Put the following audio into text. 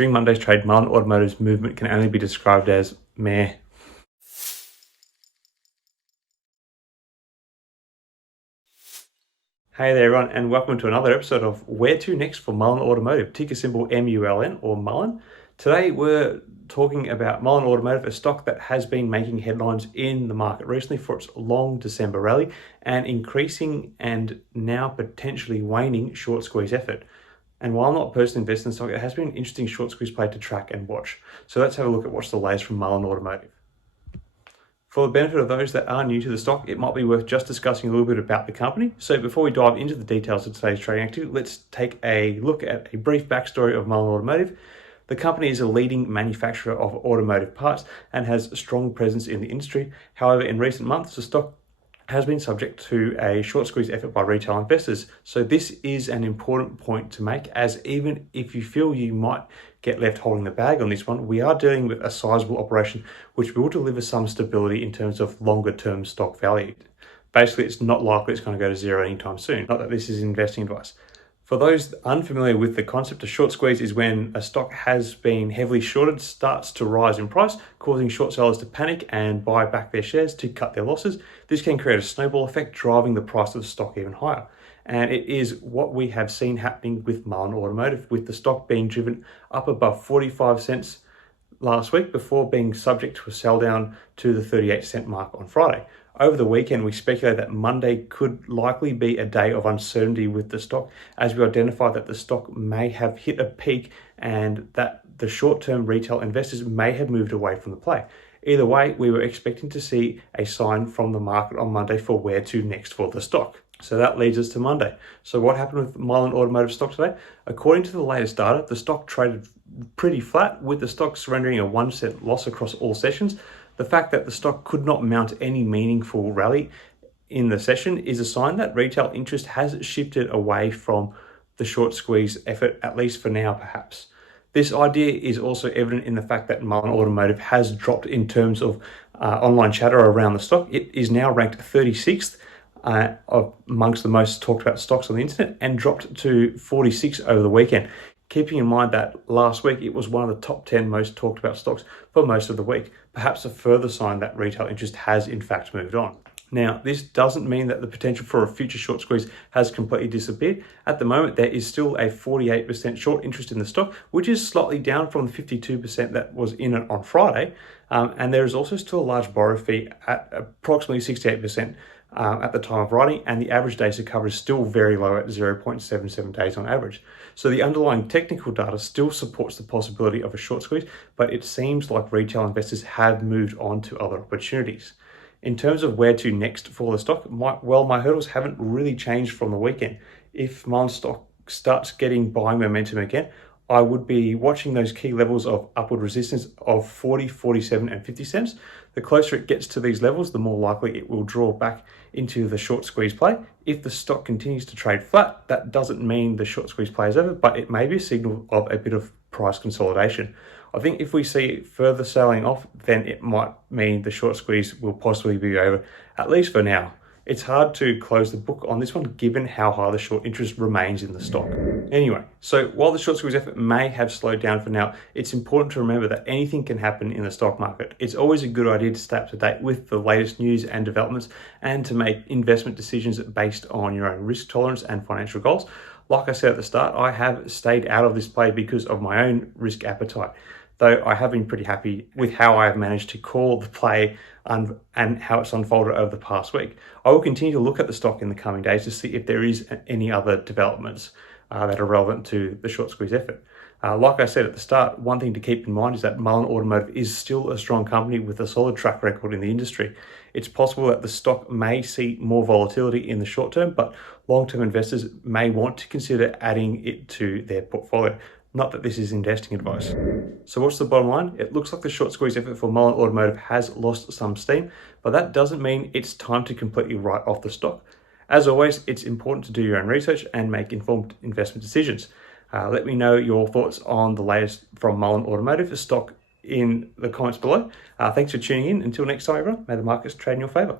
during Monday's trade, Mullen Automotive's movement can only be described as meh. Hey there everyone, and welcome to another episode of Where to Next for Mullen Automotive, ticker symbol MULN or Mullen. Today we're talking about Mullen Automotive, a stock that has been making headlines in the market recently for its long December rally and increasing and now potentially waning short squeeze effort. And while I'm not personally invested in the stock, it has been an interesting short squeeze play to track and watch. So let's have a look at what's the latest from Mullen Automotive. For the benefit of those that are new to the stock, it might be worth just discussing a little bit about the company. So before we dive into the details of today's trading activity, let's take a look at a brief backstory of Mullen Automotive. The company is a leading manufacturer of automotive parts and has a strong presence in the industry. However, in recent months, the stock has been subject to a short squeeze effort by retail investors. So this is an important point to make, as even if you feel you might get left holding the bag on this one, we are dealing with a sizable operation which will deliver some stability in terms of longer term stock value. Basically, it's not likely it's going to go to zero anytime soon. Not that this is investing advice. For those unfamiliar with the concept, a short squeeze is when a stock has been heavily shorted, starts to rise in price, causing short sellers to panic and buy back their shares to cut their losses. This can create a snowball effect, driving the price of the stock even higher. And it is what we have seen happening with Mullen Automotive, with the stock being driven up above 45 cents last week before being subject to a sell down to the 38-cent mark on Friday. Over the weekend, we speculated that Monday could likely be a day of uncertainty with the stock, as we identified that the stock may have hit a peak and that the short-term retail investors may have moved away from the play. Either way, we were expecting to see a sign from the market on Monday for where to next for the stock. So that leads us to Monday. So what happened with Mullen Automotive stock today? According to the latest data, the stock traded pretty flat, with the stock surrendering a 1 cent loss across all sessions. The fact that the stock could not mount any meaningful rally in the session is a sign that retail interest has shifted away from the short squeeze effort, at least for now perhaps. This idea is also evident in the fact that Mullen Automotive has dropped in terms of online chatter around the stock. It is now ranked 36th amongst the most talked about stocks on the internet and dropped to 46 over the weekend. Keeping in mind that last week it was one of the top 10 most talked about stocks for most of the week, perhaps a further sign that retail interest has in fact moved on. Now, this doesn't mean that the potential for a future short squeeze has completely disappeared. At the moment, there is still a 48% short interest in the stock, which is slightly down from the 52% that was in it on Friday. And there is also still a large borrow fee at approximately 68% at the time of writing, and the average days to cover is still very low at 0.77 days on average. So the underlying technical data still supports the possibility of a short squeeze, but it seems like retail investors have moved on to other opportunities. In terms of where to next for the stock, my hurdles haven't really changed from the weekend. If Mullen stock starts getting buying momentum again, I would be watching those key levels of upward resistance of 40, 47, and 50 cents. The closer it gets to these levels, the more likely it will draw back into the short squeeze play. If the stock continues to trade flat, that doesn't mean the short squeeze play is over, but it may be a signal of a bit of price consolidation. I think if we see further selling off, then it might mean the short squeeze will possibly be over, at least for now. It's hard to close the book on this one given how high the short interest remains in the stock. Anyway, so while the short squeeze effort may have slowed down for now, it's important to remember that anything can happen in the stock market. It's always a good idea to stay up to date with the latest news and developments and to make investment decisions based on your own risk tolerance and financial goals. Like I said at the start, I have stayed out of this play because of my own risk appetite, though I have been pretty happy with how I have managed to call the play and how it's unfolded over the past week. I will continue to look at the stock in the coming days to see if there is any other developments that are relevant to the short squeeze effort. Like I said at the start, one thing to keep in mind is that Mullen Automotive is still a strong company with a solid track record in the industry. It's possible that the stock may see more volatility in the short term, but long-term investors may want to consider adding it to their portfolio. Not that this is investing advice. So what's the bottom line? It looks like the short squeeze effort for Mullen Automotive has lost some steam, but that doesn't mean it's time to completely write off the stock. As always, it's important to do your own research and make informed investment decisions. Let me know your thoughts on the latest from Mullen Automotive stock in the comments below. Thanks for tuning in. Until next time, everyone, may the markets trade in your favor.